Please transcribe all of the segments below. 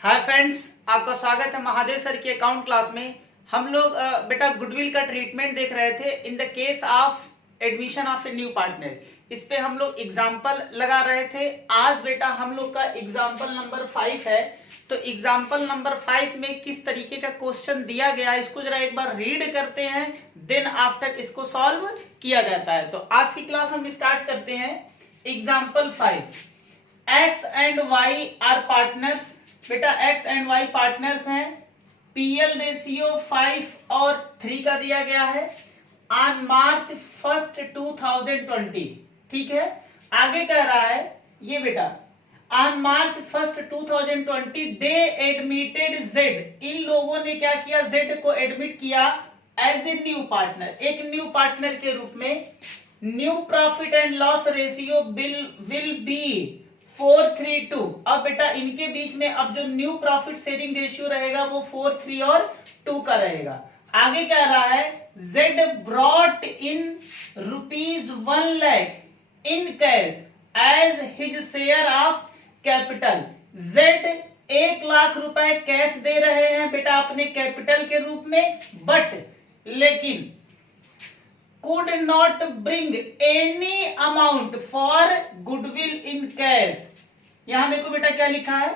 Hi friends, आपका स्वागत है महादेव सर की अकाउंट क्लास में। हम लोग बेटा गुडविल का ट्रीटमेंट देख रहे थे in the case of admission of A new partner. इस पे हम लोग एग्जाम्पल लगा रहे थे। आज बेटा हम लोग का एग्जाम्पल नंबर 5 है। तो एग्जाम्पल नंबर 5 में किस तरीके का क्वेश्चन दिया गया इसको जरा एक बार रीड करते हैं, देन आफ्टर इसको सॉल्व किया जाता है। तो आज की क्लास हम स्टार्ट करते हैं। Example 5, X and Y are partners. बेटा एक्स एंड वाई पार्टनर्स हैं। पीएल रेशियो 5 और 3 का दिया गया है ऑन मार्च 1 2020। ठीक है, आगे कह रहा है ये बेटा on March 1 2020 they admitted Z. इन लोगों ने क्या किया, जेड को एडमिट किया एज ए न्यू पार्टनर, एक न्यू पार्टनर के रूप में। New profit and loss ratio will be 4:3:2। अब बेटा इनके बीच में अब जो न्यू प्रॉफिट शेयरिंग रेशियो रहेगा वो 4:3 और 2 का रहेगा। आगे कह रहा है Z brought in ₹1 lakh in cash as his share of capital. Z 1 lakh रुपए कैश दे रहे हैं बेटा अपने कैपिटल के रूप में, बट लेकिन could not bring any amount for goodwill in cash। यहां देखो बेटा क्या लिखा है,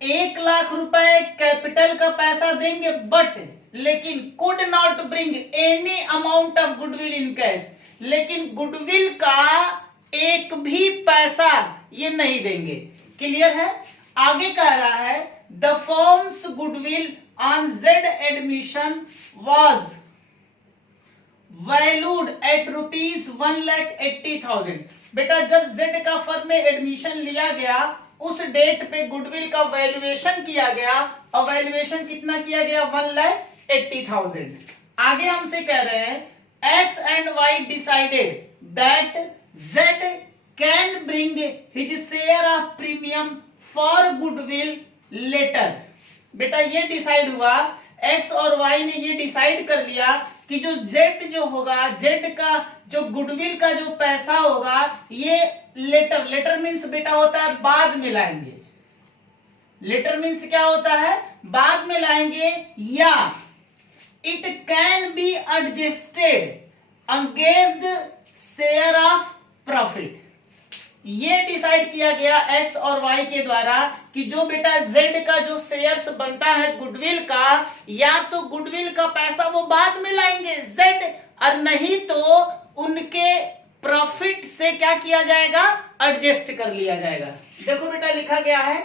1 लाख रुपए कैपिटल का पैसा देंगे बट लेकिन could not bring any amount of goodwill in cash, लेकिन गुडविल का एक भी पैसा ये नहीं देंगे। क्लियर है। आगे कह रहा है the firms goodwill on Z admission was valued at ₹1,80,000। बेटा जब जेड का फर्म में एडमिशन लिया गया उस डेट पे गुडविल का वैल्यूएशन किया गया और वैल्यूएशन कितना किया गया, 1,80,000। आगे हमसे कह रहे हैं X and Y decided that Z can bring his share of premium for goodwill later. बेटा ये डिसाइड हुआ, एक्स और वाई ने ये डिसाइड कर लिया कि जो जेड जो होगा, जेड का जो गुडविल का जो पैसा होगा ये लेटर मीन्स बेटा होता है बाद में लाएंगे। लेटर मीन्स क्या होता है, बाद में लाएंगे, या it can be adjusted against share of profit. ये डिसाइड किया गया एक्स और वाई के द्वारा कि जो बेटा जेड का जो शेयर्स बनता है गुडविल का, या तो गुडविल का पैसा वो बाद में लाएंगे जेड, और नहीं तो उनके प्रॉफिट से क्या किया जाएगा, एडजस्ट कर लिया जाएगा। देखो बेटा लिखा गया है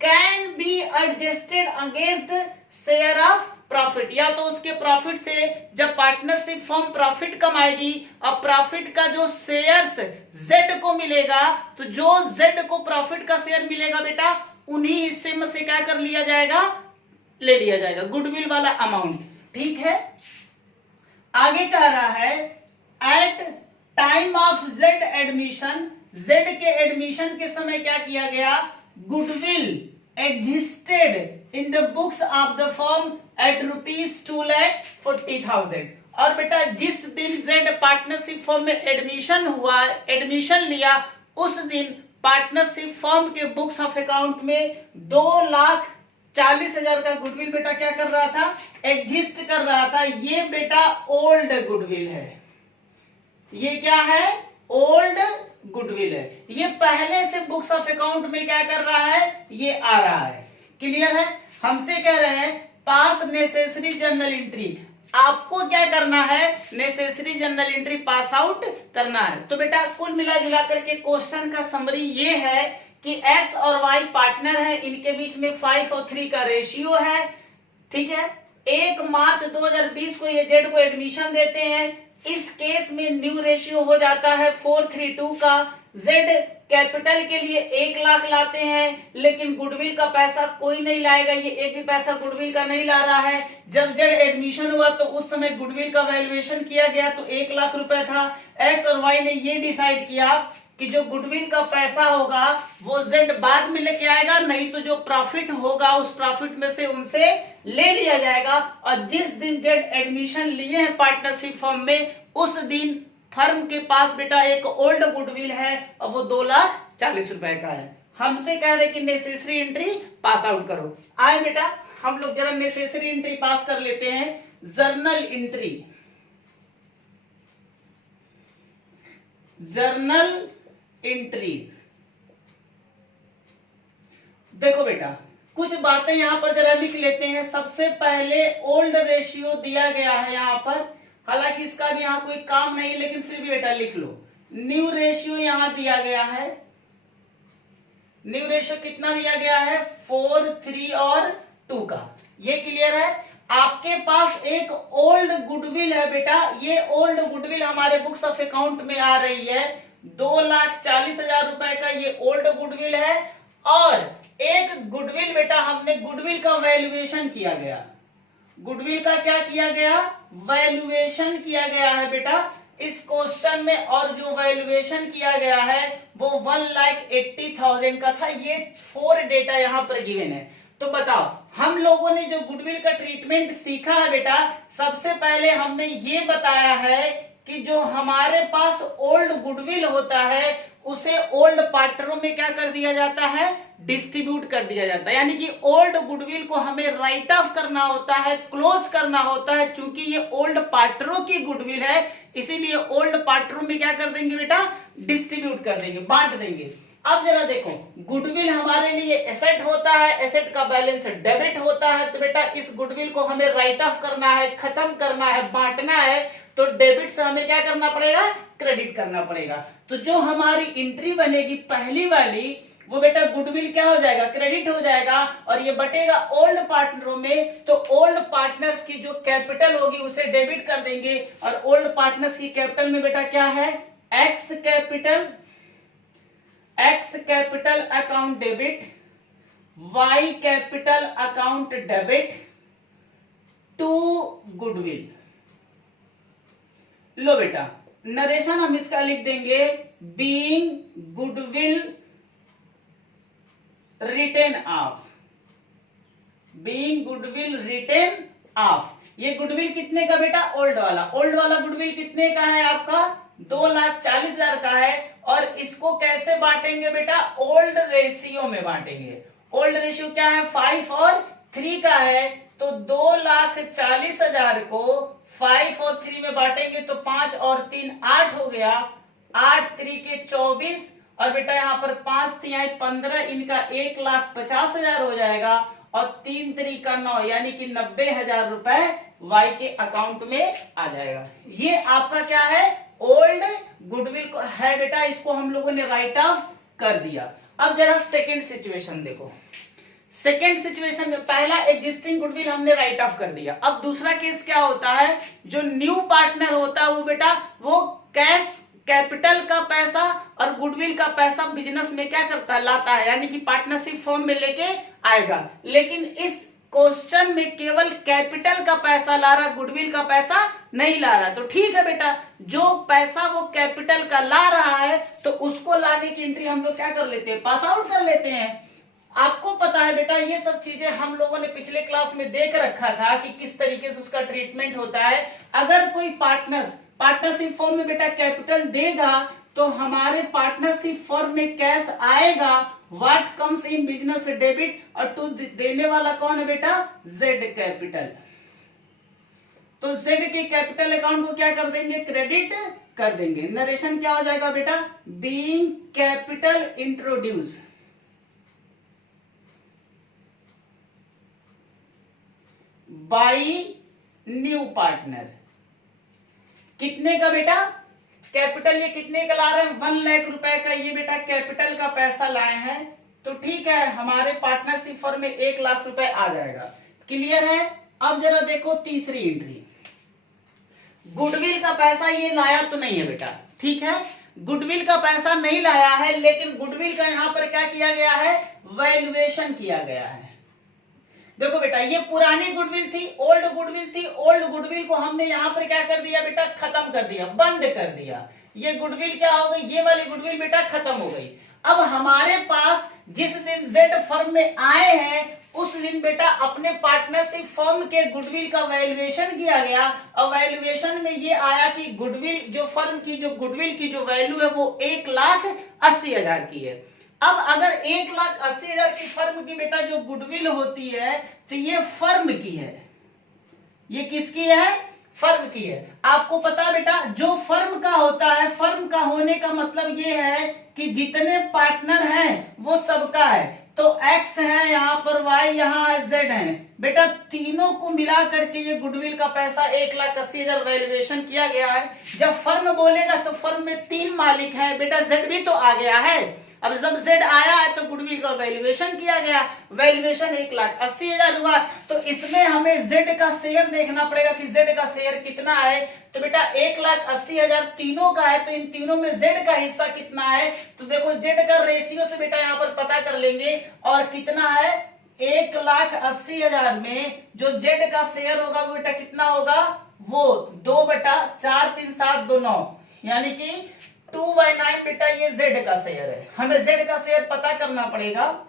can be adjusted against share of profit, या तो उसके प्रॉफिट से जब पार्टनरशिप फर्म प्रॉफिट कमाएगी और प्रॉफिट का जो शेयर्स जेड को मिलेगा, तो जो जेड को प्रॉफिट का शेयर मिलेगा बेटा उन्हीं हिस्से में से क्या कर लिया जाएगा, ले लिया जाएगा गुडविल वाला अमाउंट। ठीक है। आगे कह रहा है at time of Z admission, Z के एडमिशन के समय क्या किया गया, goodwill existed in the books of the firm at ₹2,40,000। और बेटा जिस दिन जेड पार्टनरशिप फर्म में एडमिशन हुआ, एडमिशन लिया, उस दिन पार्टनरशिप फर्म के बुक्स ऑफ अकाउंट में 2,40,000 का गुडविल बेटा क्या कर रहा था, एग्जिस्ट कर रहा था। ये बेटा ओल्ड गुडविल है। ये क्या है, ओल्ड गुडविल है। ये पहले से बुक्स ऑफ अकाउंट में क्या कर रहा है, ये आ रहा है। क्लियर है। हमसे कह रहे हैं पास नेसेसरी जर्नल एंट्री। आपको क्या करना है, necessary journal entry pass out करना है। तो बेटा कुल मिला जुला करके क्वेश्चन का समरी ये है कि एक्स और वाई पार्टनर है, इनके बीच में 5 और 3 का रेशियो है। ठीक है। 1 मार्च 2020 को ये जेड को एडमिशन देते हैं। इस केस में न्यू रेशियो हो जाता है 4:3:2 का। जेड कैपिटल के लिए 1 लाख लाते हैं, लेकिन गुडविल का पैसा कोई नहीं लाएगा, ये एक भी पैसा गुडविल का नहीं ला रहा है। जब जेड एडमिशन हुआ तो उस समय गुडविल का वैल्यूएशन किया गया तो 1 लाख रुपए था। एक्स और वाई ने ये डिसाइड किया कि जो गुडविल का पैसा होगा वो जेड बाद में लेके आएगा, नहीं तो जो प्रॉफिट होगा उस प्रॉफिट में से उनसे ले लिया जाएगा। और जिस दिन जेड एडमिशन लिए हैं पार्टनरशिप फर्म में, उस दिन फर्म के पास बेटा एक ओल्ड गुडविल है और वो 2,40,000 रुपए का है। हमसे कह रहे कि नेसेसरी एंट्री पास आउट करो। आए बेटा हम लोग जरा नेसेसरी एंट्री पास कर लेते हैं। Journal entry, journal entries. देखो बेटा कुछ बातें यहां पर जरा लिख लेते हैं। सबसे पहले ओल्ड रेशियो दिया गया है यहां पर, हालांकि इसका भी यहां कोई काम नहीं, लेकिन फिर भी बेटा लिख लो। न्यू रेशियो यहां दिया गया है। न्यू रेशियो कितना दिया गया है? 4, 3 और 2 का। ये क्लियर है। आपके पास एक ओल्ड गुडविल है बेटा, ये ओल्ड गुडविल हमारे बुक्स ऑफ अकाउंट में आ रही है। 2,40,000 रुपए का ये ओल्ड गुडविल है। और एक गुडविल बेटा हमने गुडविल का वैल्यूएशन किया गया। गुडविल का क्या किया गया? वैल्यूएशन किया गया है बेटा इस क्वेश्चन में। और जो वैल्यूएशन किया गया है वो 1,80,000 का था। ये 4 डेटा यहां पर गिवन है। तो बताओ हम लोगों ने जो गुडविल का ट्रीटमेंट सीखा है बेटा, सबसे पहले हमने ये बताया है कि जो हमारे पास ओल्ड गुडविल होता है उसे ओल्ड पार्टनरों में क्या कर दिया जाता है? डिस्ट्रीब्यूट कर दिया जाता है। यानी कि ओल्ड गुडविल को हमें राइट ऑफ करना होता है, क्लोज करना होता है। चूंकि ये ओल्ड पार्टनरों की गुडविल है इसीलिए ओल्ड पार्टनरों में क्या कर देंगे बेटा? डिस्ट्रीब्यूट कर देंगे, बांट देंगे। अब जरा देखो गुडविल हमारे लिए एसेट होता है, एसेट का बैलेंस डेबिट होता है। तो बेटा इस गुडविल को हमें राइट ऑफ करना है, खत्म करना है, बांटना है। तो डेबिट से हमें क्या करना पड़ेगा? क्रेडिट करना पड़ेगा। तो जो हमारी एंट्री बनेगी पहली वाली वो बेटा गुडविल क्या हो जाएगा? क्रेडिट हो जाएगा। और ये बटेगा ओल्ड पार्टनरों में। तो ओल्ड पार्टनर्स की जो कैपिटल होगी उसे डेबिट कर देंगे। और ओल्ड पार्टनर्स की कैपिटल में बेटा क्या है? X capital, X capital account debit, Y capital account debit to goodwill. लो बेटा नरेशन हम इसका लिख देंगे being goodwill written off, being goodwill written off. ये गुडविल कितने का बेटा? ओल्ड वाला। ओल्ड वाला गुडविल कितने का है आपका? 2,40,000 का है। और इसको कैसे बांटेंगे बेटा? ओल्ड रेशियो में बांटेंगे। ओल्ड रेशियो क्या है? 5 और 3 का है। तो 2,40,000 को 5 और 3 में बांटेंगे तो 5 और 3 8 हो गया। 8 3 के 24 और बेटा यहाँ पर 5 3 15, इनका 1,50,000 हो जाएगा। और 3 3 का 9 यानी कि 90,000 रुपए वाई के अकाउंट में आ जाएगा। ये आपका क्या है? ओल्ड गुडविल को है बेटा, इसको हम लोगों ने राइट ऑफ कर दिया। अब जरा सेकंड सिचुएशन देखो। सेकेंड सिचुएशन में पहला एग्जिस्टिंग गुडविल हमने राइट ऑफ कर दिया। अब दूसरा केस क्या होता है? जो न्यू पार्टनर होता है वो बेटा वो कैश कैपिटल का पैसा और गुडविल का पैसा बिजनेस में क्या करता है? लाता है। यानी कि पार्टनरशिप फॉर्म में लेके आएगा। लेकिन इस क्वेश्चन में केवल कैपिटल का पैसा ला रहा, गुडविल का पैसा नहीं ला रहा। तो ठीक है बेटा, जो पैसा वो कैपिटल का ला रहा है तो उसको लाने की एंट्री हम लोग क्या कर लेते हैं? पास आउट कर लेते हैं। आपको पता है बेटा ये सब चीजें हम लोगों ने पिछले क्लास में देख रखा था कि किस तरीके से उसका ट्रीटमेंट होता है। अगर कोई पार्टनरशिप फॉर्म में बेटा कैपिटल देगा तो हमारे पार्टनरशिप फॉर्म में कैश आएगा। What comes in business debit, और टू देने वाला कौन है बेटा? Z capital. तो जेड के कैपिटल अकाउंट को क्या कर देंगे? क्रेडिट कर देंगे। नरेशन क्या हो जाएगा बेटा? Being capital introduce by new partner. कितने का बेटा? कैपिटल ये कितने का ला रहे हैं? 1 लाख रुपए का ये बेटा कैपिटल का पैसा लाए हैं। तो ठीक है, हमारे पार्टनरशिप फर्म में 1 लाख रुपए आ जाएगा। क्लियर है? अब जरा देखो तीसरी एंट्री। गुडविल का पैसा ये लाया तो नहीं है बेटा, ठीक है, गुडविल का पैसा नहीं लाया है, लेकिन गुडविल का यहां पर क्या किया गया है? वैल्यूएशन किया गया है। देखो बेटा ये पुरानी गुडविल थी, ओल्ड गुडविल थी। ओल्ड गुडविल को हमने यहां पर क्या कर दिया बेटा? खत्म कर दिया, बंद कर दिया। ये गुडविल क्या हो गई? ये वाली गुडविल बेटा खत्म हो गई। अब हमारे पास जिस दिन जेड फर्म में आए हैं उस दिन बेटा अपने पार्टनरशिप फर्म के गुडविल का वैल्यूएशन किया गया। और वैल्यूएशन में ये आया कि गुडविल जो फर्म की जो गुडविल की जो वैल्यू है वो 1,80,000 की है। अब अगर 1,80,000 की फर्म की बेटा जो गुडविल होती है तो ये फर्म की है, ये किसकी है, फर्म की है। आपको पता है बेटा जो फर्म का होता है, फर्म का होने का मतलब ये है कि जितने पार्टनर हैं वो सबका है। तो X है यहाँ पर, Y यहाँ है, Z है बेटा, तीनों को मिला करके ये गुडविल का पैसा 1,80,000 वैल्यूएशन किया गया है। जब फर्म बोलेगा तो फर्म में 3 मालिक है बेटा, Z भी तो आ गया है। अब जब Z आया है तो गुडविल का वैल्यूएशन किया गया, वैल्यूएशन 1,80,000 हुआ। तो इसमें हमें Z का शेयर देखना पड़ेगा कि Z का शेयर कितना है। तो बेटा 1,80,000 तीनों का है, तो इन तीनों में Z का हिस्सा कितना है, तो देखो Z का रेशियो से बेटा यहाँ पर पता कर लेंगे। और कितना है, 1,80,000 में जो Z का शेयर होगा वो बेटा कितना होगा, वो 2/4 3 7 2 9, यानी कि 2/9 बेटा ये Z का शेयर है। हमें Z का शेयर पता करना पड़ेगा।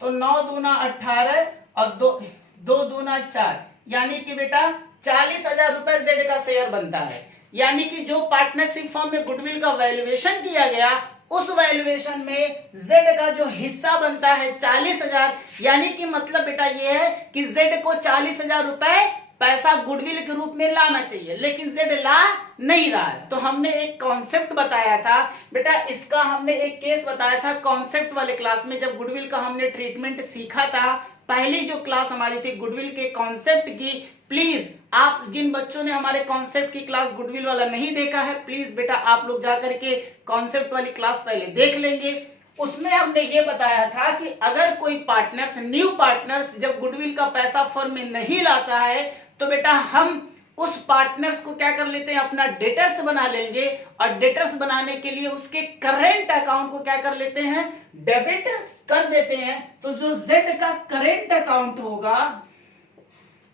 तो 9 दूना 18 और 2 दूना 4, यानी कि बेटा 40,000 रुपए Z का शेयर बनता है। यानी कि जो पार्टनरशिप फॉर्म में गुडविल का वैल्यूएशन किया गया, उस वैल्यूएशन में Z का जो हिस्सा बनता है 40,000, यानी कि मतलब बेटा ये है कि Z को 40,000 रुपए पैसा गुडविल के रूप में लाना चाहिए, लेकिन Z ला नहीं रहा है। तो हमने एक कॉन्सेप्ट बताया था बेटा, इसका हमने एक केस बताया था कॉन्सेप्ट वाले क्लास में, जब गुडविल का हमने ट्रीटमेंट सीखा था। पहली जो क्लास हमारी थी गुडविल के कॉन्सेप्ट की, प्लीज आप जिन बच्चों ने हमारे कॉन्सेप्ट की क्लास गुडविल वाला नहीं देखा है, प्लीज बेटा आप लोग जाकर के कॉन्सेप्ट वाली क्लास पहले देख लेंगे। उसमें हमने ये बताया था कि अगर कोई पार्टनर्स, न्यू पार्टनर्स जब गुडविल का पैसा फर्म में नहीं लाता है, तो बेटा हम उस पार्टनर्स को क्या कर लेते हैं, अपना डेटर्स बना लेंगे। और डेटर्स बनाने के लिए उसके करेंट अकाउंट को क्या कर लेते हैं, डेबिट कर देते हैं। तो जो Z का करेंट अकाउंट होगा,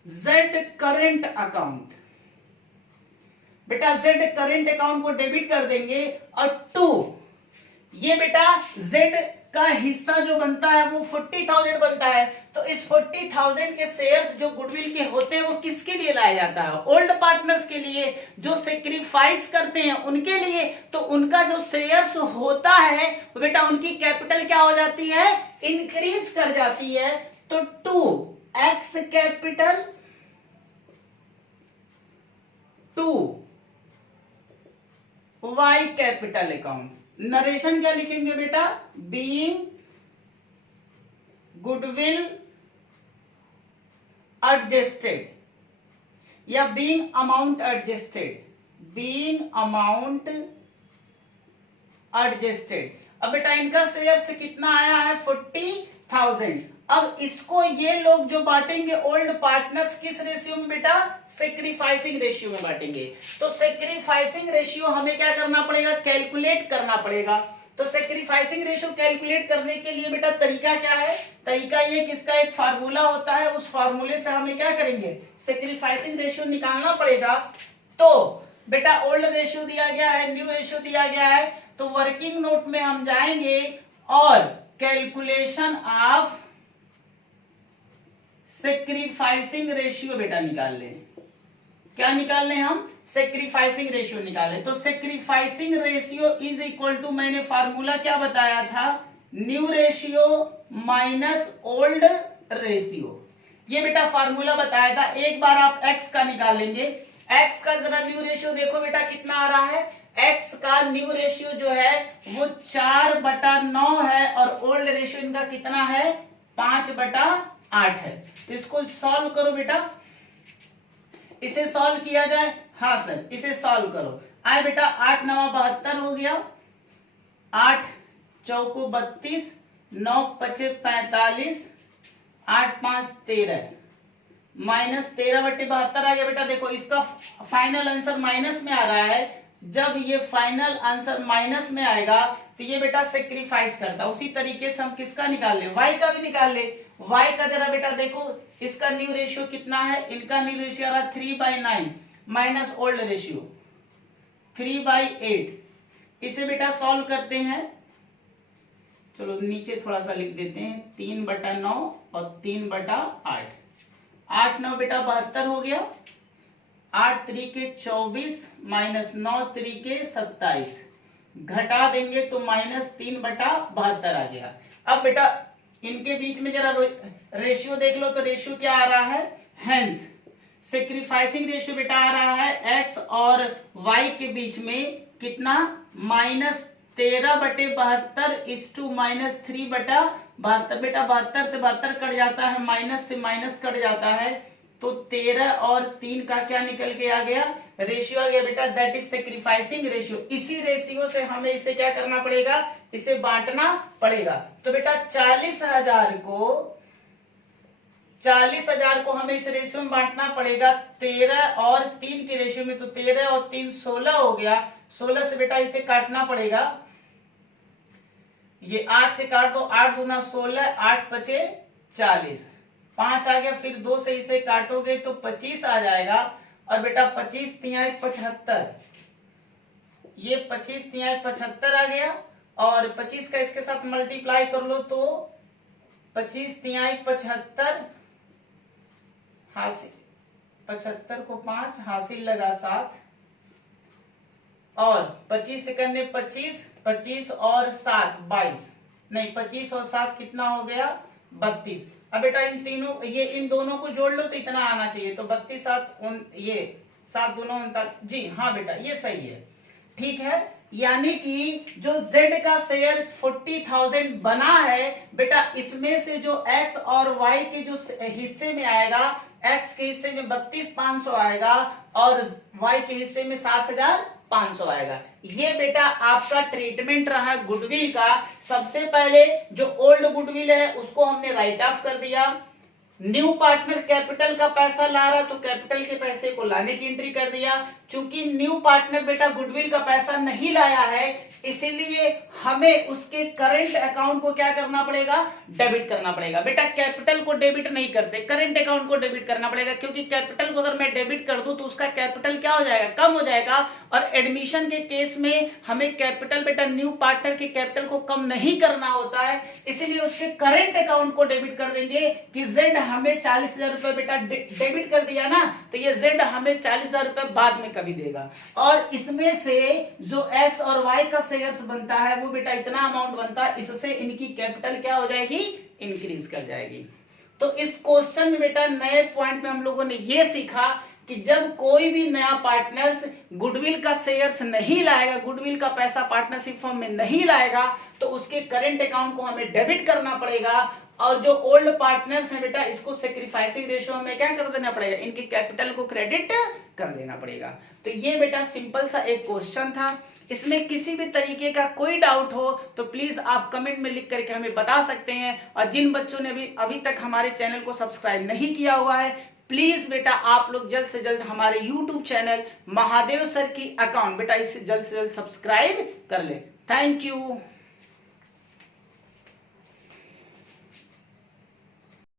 Z करेंट अकाउंट, बेटा Z करेंट अकाउंट को डेबिट कर देंगे। और 2 ये बेटा Z का हिस्सा जो बनता है वो 40,000 बनता है। तो इस 40,000 के शेयर्स जो गुडविल के होते हैं वो किसके लिए लाया जाता है, ओल्ड पार्टनर्स के लिए, जो सेक्रीफाइस करते हैं उनके लिए। तो उनका जो शेयर्स होता है वो बेटा उनकी कैपिटल क्या हो जाती है, इंक्रीज कर जाती है। तो 2x capital 2y capital account. Narration क्या लिखेंगे बेटा, बीइंग गुडविल एडजस्टेड या being amount adjusted, being amount adjusted. अब बेटा इनका शेयर से कितना आया है, 40,000। अब इसको ये लोग जो बांटेंगे ओल्ड पार्टनर्स किस रेशियो में बेटा, सेक्रीफाइसिंग रेशियो में बांटेंगे। तो सेक्रीफाइसिंग रेशियो हमें क्या करना पड़ेगा, कैलकुलेट करना पड़ेगा। तो सेक्रीफाइसिंग रेशियो कैलकुलेट करने के लिए बेटा तरीका क्या है, तरीका ये किसका एक फार्मूला होता है, उस फार्मूले से हमें क्या करेंगे, सेक्रीफाइसिंग रेशियो निकालना पड़ेगा। तो बेटा ओल्ड रेशियो दिया गया है, न्यू रेशियो दिया गया है, तो वर्किंग नोट में हम जाएंगे और कैलकुलेशन ऑफ सेक्रीफाइसिंग रेशियो बेटा निकाल लें। क्या निकाल लें हम, सेक्रीफाइसिंग रेशियो निकाले। तो sacrificing ratio is equal to, मैंने फार्मूला क्या बताया था, new ratio minus old ratio. ये बेटा फार्मूला बताया था। एक बार आप x का निकाल लेंगे, x का जरा न्यू रेशियो देखो बेटा कितना आ रहा है, x का न्यू रेशियो जो है वो 4/9 है और ओल्ड रेशियो इनका कितना है, 5/8 है। तो इसको सॉल्व करो बेटा, इसे सॉल्व किया जाए, हाँ सर इसे सॉल्व करो। आए बेटा 8 9 72 हो गया, 8 चौको 32, 9 5 45, 8 5 13, -13/72 आ गया बेटा। देखो इसका फाइनल आंसर माइनस में आ रहा है। जब ये फाइनल आंसर माइनस में आएगा तो ये बेटा सेक्रीफाइस करता। उसी तरीके से हम किसका निकाल ले, y का भी निकाल ले। y का जरा बेटा देखो, इसका न्यू रेशियो कितना है, इनका न्यू रेशियो आ रहा 3/9 माइनस ओल्ड रेशियो 3/8। इसे बेटा सॉल्व करते हैं, चलो नीचे थोड़ा सा लिख देते हैं, 3/9 और 3/8, 8 9 बेटा 72 हो गया, 8 3 के 24 माइनस 9 3 के 27, घटा देंगे तो -3/72 आ गया। अब बेटा इनके बीच में जरा रेशियो देख लो, तो रेशियो क्या आ रहा है, हेंस सेक्रीफाइसिंग रेशियो बेटा आ रहा है x और y के बीच में कितना, -13/72 इज़ टू -3/72। बेटा 72 से 72 कट जाता है, माइनस से माइनस कट जाता है, तो 13 और 3 का क्या निकल के आ गया, रेशियो आ गया बेटा, दैट इज सेक्रीफाइसिंग रेशियो। इसी रेशियो से हमें इसे क्या करना पड़ेगा, इसे बांटना पड़ेगा। तो बेटा 40,000 को हमें इस रेशियो में बांटना पड़ेगा 13 और 3 के रेशियो में, तो 13 और 3 16 हो गया। 16 से बेटा इसे काटना पड़ेगा, ये 8 से काट दो, 8 दूना 16, 8 पचे 40, 5 आ गया, फिर 2 से इसे काटोगे तो 25 आ जाएगा। और बेटा 25 तिहाई 75, ये 25 तिहाई 75 आ गया, और 25 का इसके साथ मल्टीप्लाई कर लो तो 25 तिहाई 75, हासिल 75 को 5 हासिल लगा 7, और 25 से करने 25, 25 और 7 22, नहीं 25 और 7 कितना हो गया, 32। अब बेटा इन तीनों, ये इन दोनों को जोड़ लो तो इतना आना चाहिए, तो 32 7 ये 7 दूना 39, जी हाँ बेटा ये सही है, ठीक है। यानी कि जो Z का शेयर 40,000 बना है बेटा, इसमें से जो X और Y के जो हिस्से में आएगा, X के हिस्से में 32,500 आएगा और Y के हिस्से में 7,500 आएगा। ये बेटा आपका ट्रीटमेंट रहा गुडविल का। सबसे पहले जो ओल्ड गुडविल है उसको हमने राइट ऑफ कर दिया। न्यू पार्टनर कैपिटल का पैसा ला रहा तो कैपिटल के पैसे को लाने की एंट्री कर दिया। चूंकि न्यू पार्टनर बेटा गुडविल का पैसा नहीं लाया है, इसीलिए हमें उसके करंट अकाउंट को क्या करना पड़ेगा, डेबिट करना पड़ेगा। बेटा कैपिटल को डेबिट नहीं करते, करंट अकाउंट को डेबिट करना पड़ेगा, क्योंकि कैपिटल को अगर मैं डेबिट कर दूं तो उसका कैपिटल क्या हो जाएगा, कम हो जाएगा। और एडमिशन के केस में हमें कैपिटल बेटा न्यू पार्टनर के कैपिटल को कम नहीं करना होता है, इसीलिए उसके करंट अकाउंट को डेबिट कर देंगे कि जेड हमें 40,000 रुपए बेटा डेबिट कर दिया ना, तो ये जेड हमें 40,000 रुपए बाद में कभी देगा। और इसमें से जो एक्स और वाई का शेयर्स बनता है वो बेटा इतना अमाउंट बनता है, इससे इनकी कैपिटल क्या हो जाएगी, इंक्रीज कर जाएगी। तो इस क्वेश्चन में बेटा नए पॉइंट में हम लोगों ने ये सीखा कि जब कोई भी नया पार्टनर्स गुडविल का शेयर्स नहीं लाएगा, गुडविल का पैसा पार्टनरशिप फॉर्म में नहीं लाएगा, तो उसके करंट अकाउंट को हमें डेबिट करना पड़ेगा। और जो ओल्ड पार्टनर्स हैं बेटा, इसको सेक्रीफाइसिंग रेशियो में क्या कर देना पड़ेगा, इनके कैपिटल को क्रेडिट कर देना पड़ेगा। तो ये बेटा सिंपल सा एक क्वेश्चन था। इसमें किसी भी तरीके का कोई डाउट हो तो प्लीज आप कमेंट में लिख करके हमें बता सकते हैं। और जिन बच्चों ने अभी तक हमारे चैनल को सब्सक्राइब नहीं किया हुआ है, प्लीज बेटा आप लोग जल्द से जल्द हमारे YouTube चैनल महादेव सर की अकाउंट बेटा इसे जल्द से जल्द सब्सक्राइब कर ले। Thank you.